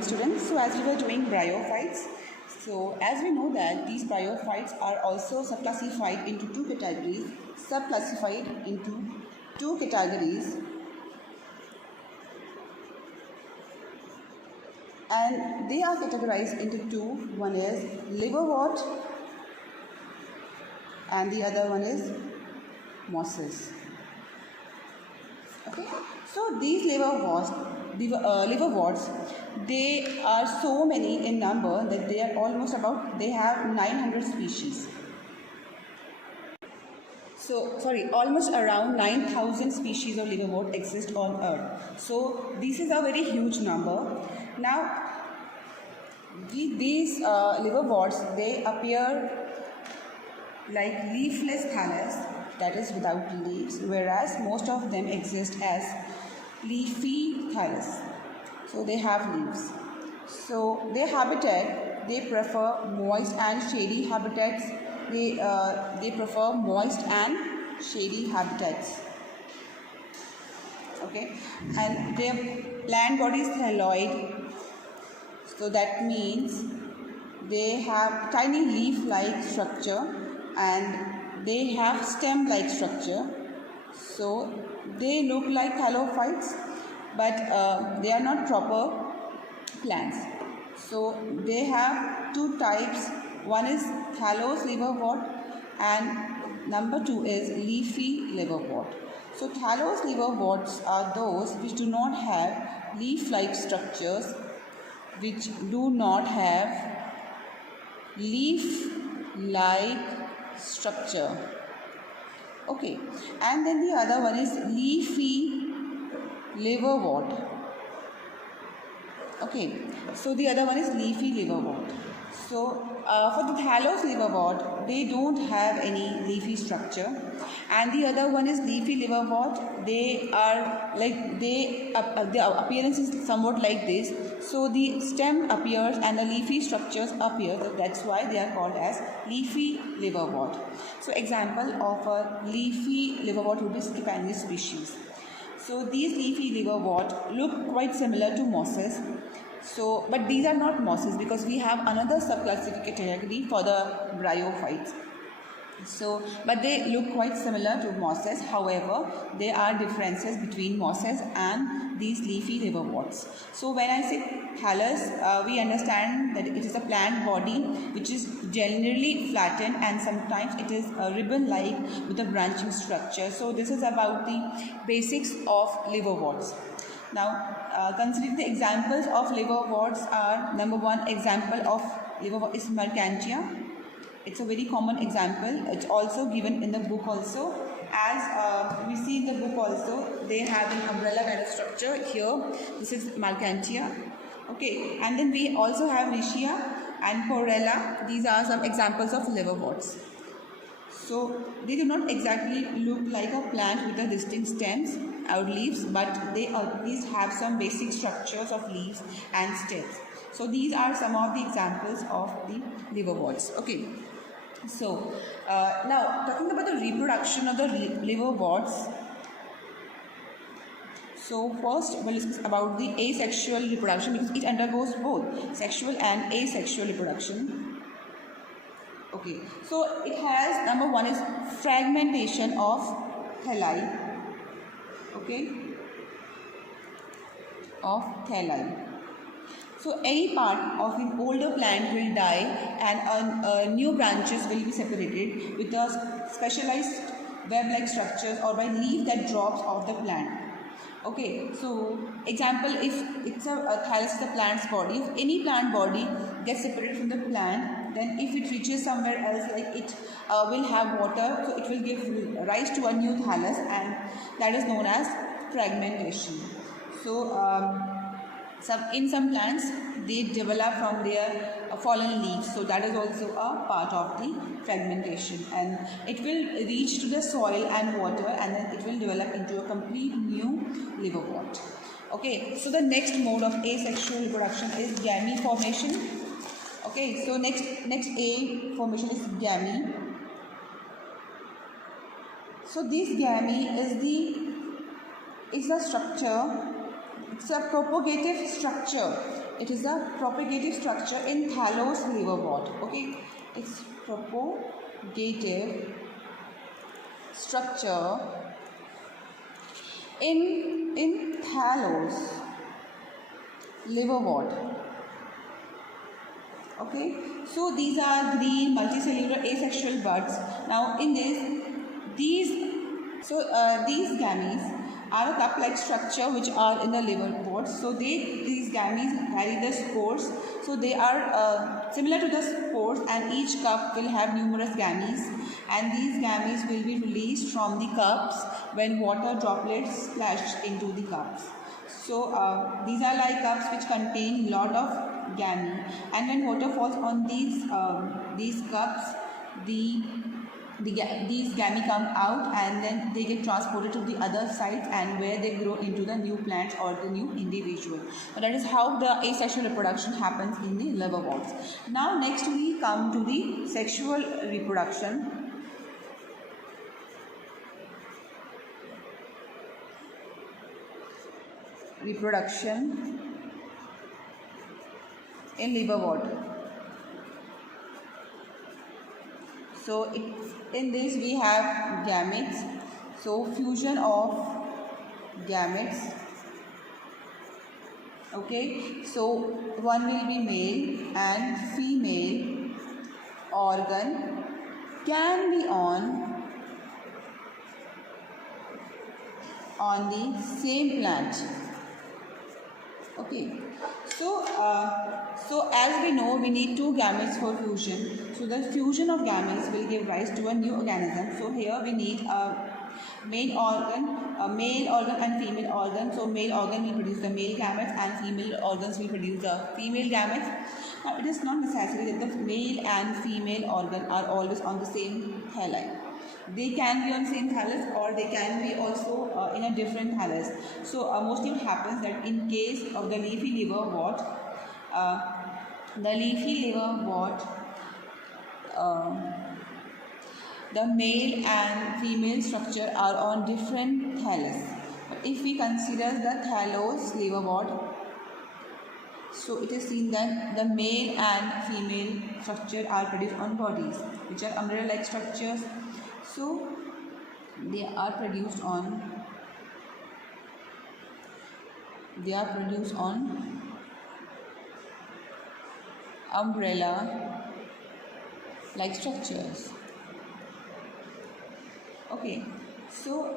Students, so as we were doing bryophytes, so as we know that these bryophytes are also subclassified into two categories, and they are categorized into two. One is liverwort and the other one is mosses. Okay, so these liverworts, they are so many in number that they are they have 900 species. So, sorry, almost around 9,000 species of liverwort exist on Earth. So, this is a very huge number. Now, these liverworts, they appear like leafless thallus, that is without leaves, whereas most of them exist as leafy thallus. So they have leaves. So their habitat, they prefer moist and shady habitats. They prefer moist and shady habitats. Okay, and their plant body is thalloid. So that means they have tiny leaf-like structure and they have stem-like structure. So they look like thallophytes, but they are not proper plants. So they have two types. One is thallus liverwort and number two is leafy liverwort. So thallus liverworts are those which do not have leaf-like structures, which do not have leaf-like structure. Okay, and then the other one is leafy liverwort. Okay, so the other one is leafy liverwort. So for the thallus liverwort, they don't have any leafy structure, and the other one is leafy liverwort. They are like the appearance is somewhat like this. So the stem appears and the leafy structures appear. That's why they are called as leafy liverwort. So example of a leafy liverwort would be Scipanus species. So these leafy liverwort look quite similar to mosses. So, but these are not mosses because we have another subclassification category for the bryophytes. So, but they look quite similar to mosses. However, there are differences between mosses and these leafy liverworts. So, when I say thallus, we understand that it is a plant body which is generally flattened and sometimes it is ribbon-like with a branching structure. So, this is about the basics of liverworts. Now, considering the examples of liverworts are, number one example of liverwort is Mercantia. It's a very common example. It's also given in the book also. As we see in the book also, they have an umbrella kind of structure here. This is Mercantia. Okay, and then we also have Riccia and Porella. These are some examples of liverworts. So they do not exactly look like a plant with a distinct stems or leaves, but they at least have some basic structures of leaves and stems. So these are some of the examples of the liverworts. Okay. So now talking about the reproduction of the liverworts. So first we'll discuss about the asexual reproduction because it undergoes both sexual and asexual reproduction. Okay, so it has, number one is fragmentation of thalli. Okay, of thalli. So any part of an older plant will die and new branches will be separated with a specialized web-like structures or by leaf that drops off the plant. Okay, so example, if it's a thallus is the plant's body, if any plant body gets separated from the plant, then if it reaches somewhere else, like it will have water, so it will give rise to a new thallus, and that is known as fragmentation. So in some plants they develop from their fallen leaves, so that is also a part of the fragmentation, and it will reach to the soil and water and then it will develop into a complete new liverwort. Okay, so the next mode of asexual reproduction is gamete formation. Okay, so next A formation is gamete. So this gamete is a structure. It's a propagative structure it is the propagative structure in thallus liverwort. Okay, it's propagative structure in thallus liverwort. Okay, so these are green multicellular asexual buds. Now in these gametes are a cup-like structure which are in the liverwort. So these gametes carry the spores. So they are similar to the spores, and each cup will have numerous gametes, and these gametes will be released from the cups when water droplets splash into the cups. So these are like cups which contain lot of gamete, and when water falls on these cups, these gamete come out, and then they get transported to the other sites, and where they grow into the new plants or the new individual. So that is how the asexual reproduction happens in the liverworts. Now next we come to the sexual reproduction. In liverwort. So in this we have gametes. So fusion of gametes. Okay, so one will be male and female organ can be on the same plant. Okay, so as we know, we need two gametes for fusion. So the fusion of gametes will give rise to a new organism. So here we need a male organ and female organ. So male organ will produce the male gametes, and female organs will produce the female gametes. Now it is not necessary that the male and female organ are always on the same thalli. They can be on same thallus, or they can be also in a different thallus. So mostly what happens that in case of the leafy liverwort, the male and female structure are on different thallus. But if we consider the thallus liverwort, so it is seen that the male and female structure are produced on bodies, which are umbrella-like structures. So they are produced on umbrella like structures. Okay, so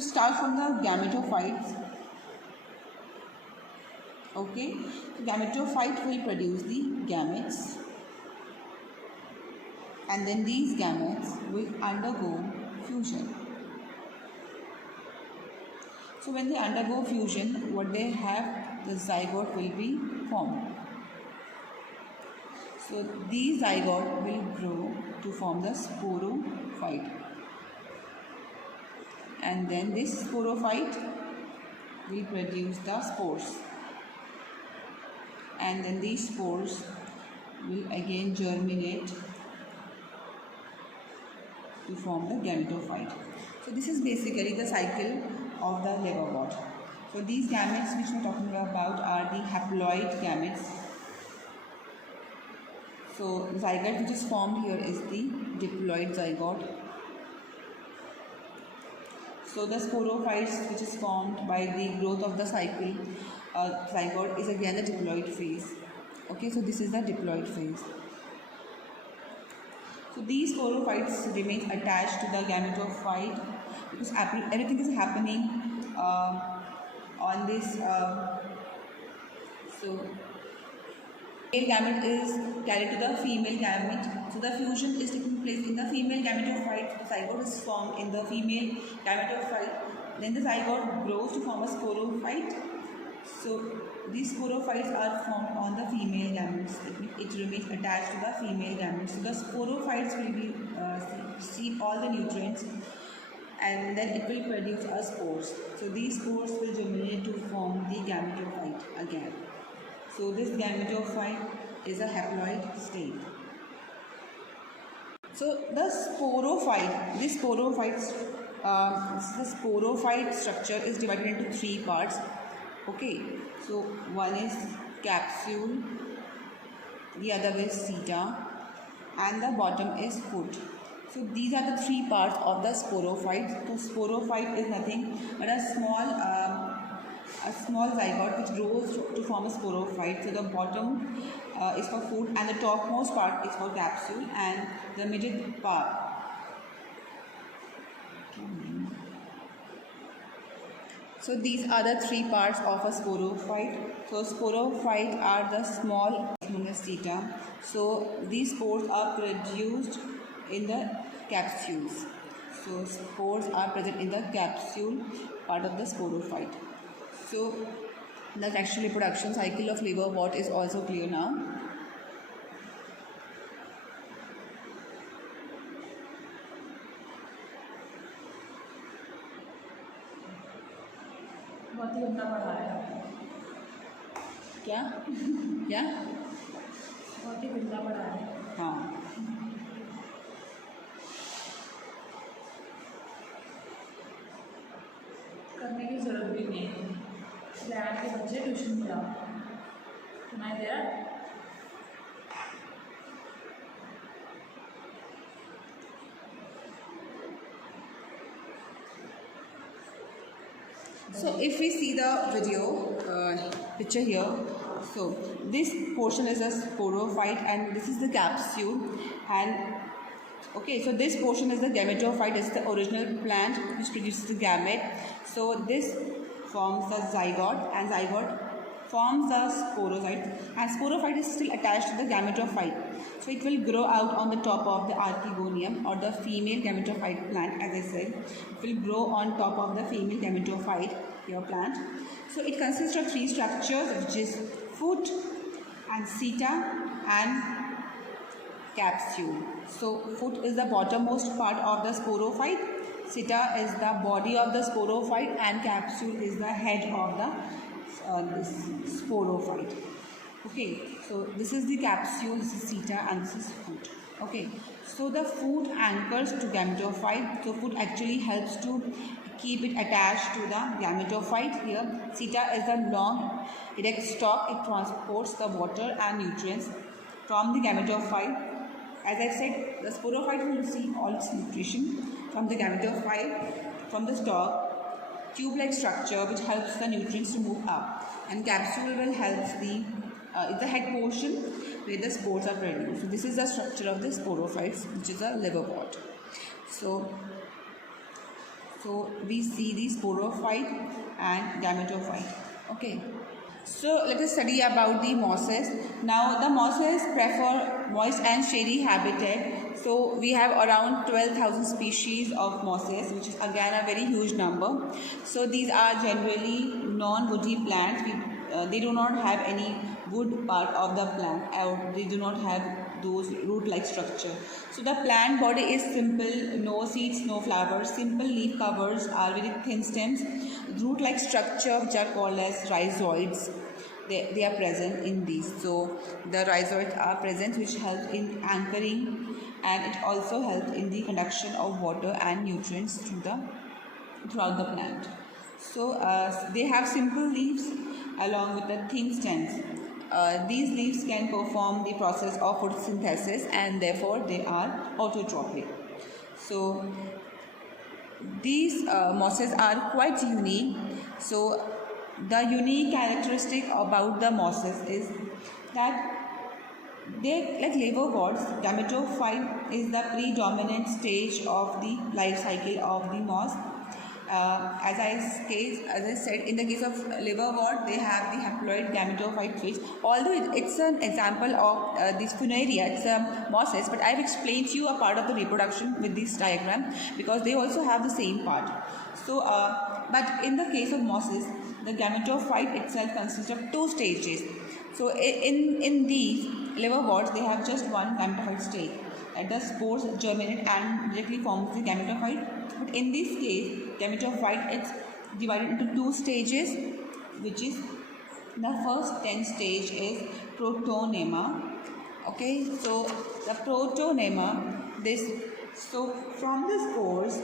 start from the gametophytes. Okay, so gametophyte will produce the gametes, and then these gametes will undergo fusion. So when they undergo fusion, what they have, the zygote will be formed. So these zygote will grow to form the sporophyte, and then this sporophyte will produce the spores, and then these spores will again germinate to form the gametophyte. So this is basically the cycle of the liverwort. So these gametes which we are talking about are the haploid gametes. So the zygote which is formed here is the diploid zygote. So the sporophytes which is formed by the growth of the cycle zygote is again the diploid phase. Okay, so this is the diploid phase. So these sporophytes remain attached to the gametophyte because everything is happening on this. So male gamete is carried to the female gamete. So the fusion is taking place in the female gametophyte. The zygote is formed in the female gametophyte. Then the zygote grows to form a sporophyte. So these sporophytes are formed on the female gametes. It remains attached to the female gametes. So the sporophytes will be receive all the nutrients, and then it will produce a spores. So these spores will germinate to form the gametophyte again. So this gametophyte is a haploid state. So the sporophyte, these sporophytes the sporophyte structure is divided into three parts. Okay, so one is capsule, the other is seta, and the bottom is foot. So these are the three parts of the sporophyte. So sporophyte is nothing but a small zygote which grows to form a sporophyte. So the bottom is for food, and the topmost part is for capsule, and the middle part. So these are the three parts of a sporophyte. So sporophyte are the small seta. So these spores are produced in the capsules. So spores are present in the capsule part of the sporophyte. So the sexual reproduction cycle of liverwort is also clear now. बहुत ही गंदा पड़ा है क्या क्या बहुत ही गंदा पड़ा है हाँ करने की ज़रूरत भी नहीं है लैब के बच्चे ट्यूशन पढ़ाओ सुनाई दे रहा So if we see the video picture here, so this portion is a sporophyte and this is the capsule, and okay, so this portion is the gametophyte. It's the original plant which produces the gamete. So this forms the zygote, and zygote forms the sporocyte, and sporophyte is still attached to the gametophyte. So it will grow out on the top of the archegonium, or the female gametophyte plant. As I said, it will grow on top of the female gametophyte here plant. So it consists of three structures, which is foot and seta and capsule. So foot is the bottommost part of the sporophyte, seta is the body of the sporophyte, and capsule is the head of the this sporophyte. Okay, so this is the capsule, this is seta, and this is foot. Okay, so the foot anchors to gametophyte. So foot actually helps to keep it attached to the gametophyte. Here seta is the long erect stalk. It transports the water and nutrients from the gametophyte. As I said, the sporophyte will receive all its nutrition from the gametophyte, from the stalk, tube-like structure which helps the nutrients to move up, and capsule will help the head portion where the spores are produced. So this is the structure of the sporophytes, which is a liverwort. So we see the sporophyte and gametophyte. Okay. So let us study about the mosses. Now the mosses prefer moist and shady habitat. So we have around 12,000 species of mosses, which is again a very huge number. So these are generally non-woody plants. They do not have any wood part of the plant, or they do not have those root-like structure. So the plant body is simple, no seeds, no flowers, simple leaf covers are very thin stems, root-like structure which are called as rhizoids. They are present in these. So the rhizoids are present, which help in anchoring, and it also helps in the conduction of water and nutrients throughout the plant. So they have simple leaves along with the thin stems. These leaves can perform the process of photosynthesis, and therefore they are autotrophic. So these mosses are quite unique. So the unique characteristic about the mosses is that they, like liverworts, gametophyte is the predominant stage of the life cycle of the moss. As I said, in the case of liverwort, they have the haploid gametophyte phase. Although it's an example of this funaria, it's mosses, but I've explained to you a part of the reproduction with this diagram, because they also have the same part. So, but in the case of mosses, the gametophyte itself consists of two stages. So in these liverworts, they have just one gametophyte stage. The spores germinate and directly forms the gametophyte. But in this case, gametophyte, it's divided into two stages, which is the first 10 stage is protonema. Okay, so the protonema, so from the spores,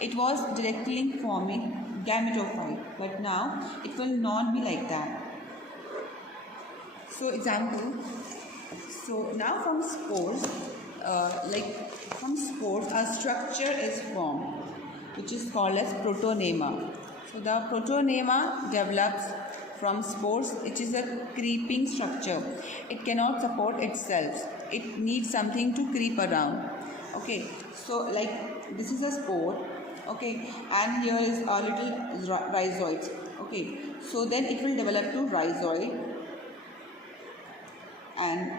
it was directly forming gametophyte, but now it will not be like that. So example, so now from spores, a structure is formed which is called as protonema. So the protonema develops from spores, which is a creeping structure. It cannot support itself. It needs something to creep around. Okay, so like this is a spore. Okay, and here is a little rhizoid. Okay, so then it will develop to rhizoid, and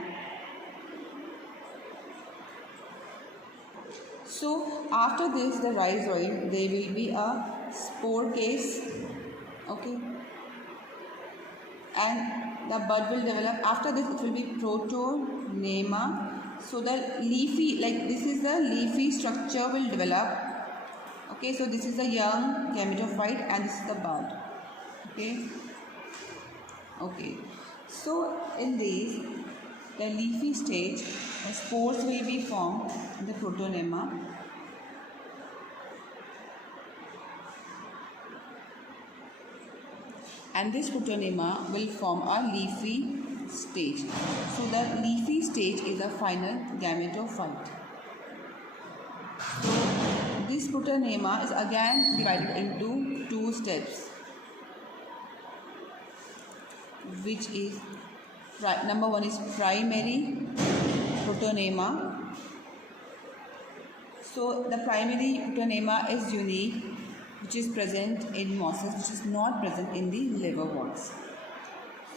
so after this, the rhizoid, there will be a spore case. Okay, and the bud will develop. After this, it will be protonema. So the leafy, like this is the leafy structure will develop. Okay, so this is the young gametophyte and this is the bud. Okay, so in this, the leafy stage, the spores will be formed in the protonema. And this protonema will form a leafy stage. So the leafy stage is a final gametophyte. So this protonema is again divided into two steps, which is number one is primary protonema. So the primary protonema is unique, which is present in mosses, which is not present in the liverworts.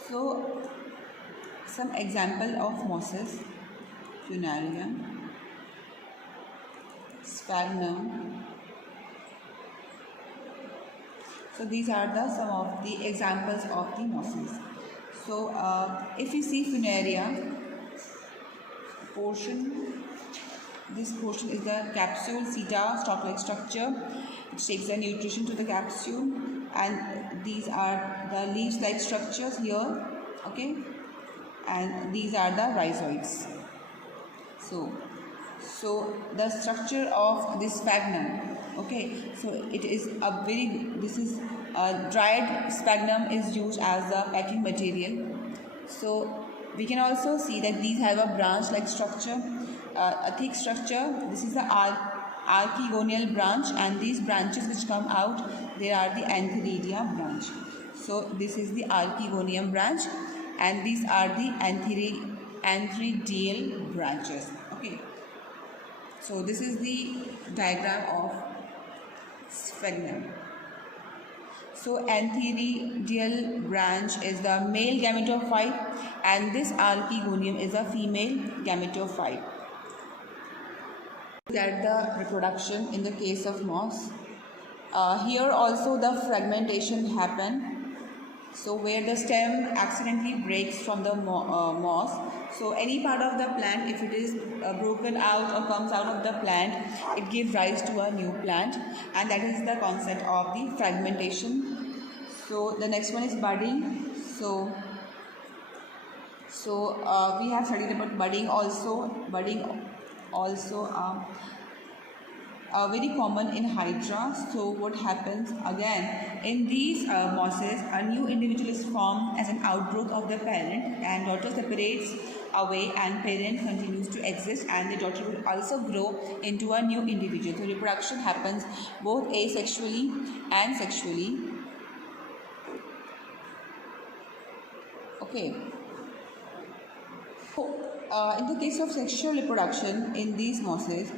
So some example of mosses: Furnarium, Sphagnum. So these are some of the examples of the mosses. So if you see Funaria portion, this portion is the capsule, seta, stalk-like structure, which takes the nutrition to the capsule, and these are the leaves-like structures here. Okay, and these are the rhizoids. So the structure of this sphagnum. Okay, so it is dried sphagnum is used as a packing material. So we can also see that these have a branch-like structure, a thick structure. This is the archegonial branch, and these branches which come out, they are the antheridia branch. So this is the archegonium branch, and these are the antheridial branches. Okay. So this is the diagram of sphagnum. So antheridial branch is the male gametophyte, and this archegonium is a female gametophyte. Look at the reproduction in the case of moss. Here also the fragmentation happen. So where the stem accidentally breaks from the moss. So any part of the plant, if it is broken out or comes out of the plant, it gives rise to a new plant, and that is the concept of the fragmentation. So the next one is budding. So we have studied about budding also. Very common in hydra. So what happens again in these mosses, a new individual is formed as an outgrowth of the parent, and daughter separates away and parent continues to exist, and the daughter will also grow into a new individual. So reproduction happens both asexually and sexually. Okay. So in the case of sexual reproduction in these mosses,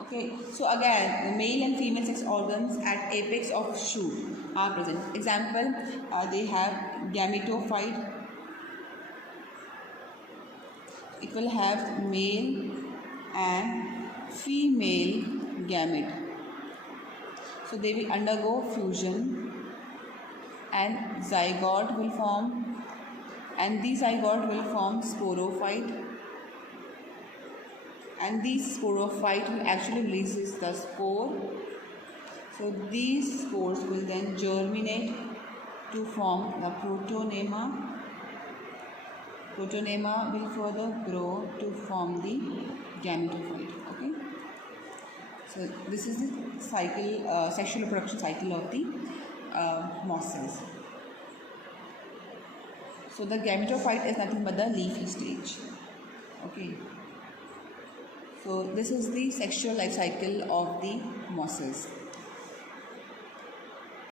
okay, so again, the male and female sex organs at apex of shoot are present. Example, they have gametophyte. It will have male and female gamete. So they will undergo fusion, and zygote will form, and the zygote will form sporophyte. And these sporophyte will actually releases the spore. So these spores will then germinate to form the protonema, Protonema will further grow to form the gametophyte. Okay. So this is the cycle, sexual reproduction cycle of the mosses. So the gametophyte is nothing but the leafy stage. Okay. So this is the sexual life cycle of the mosses.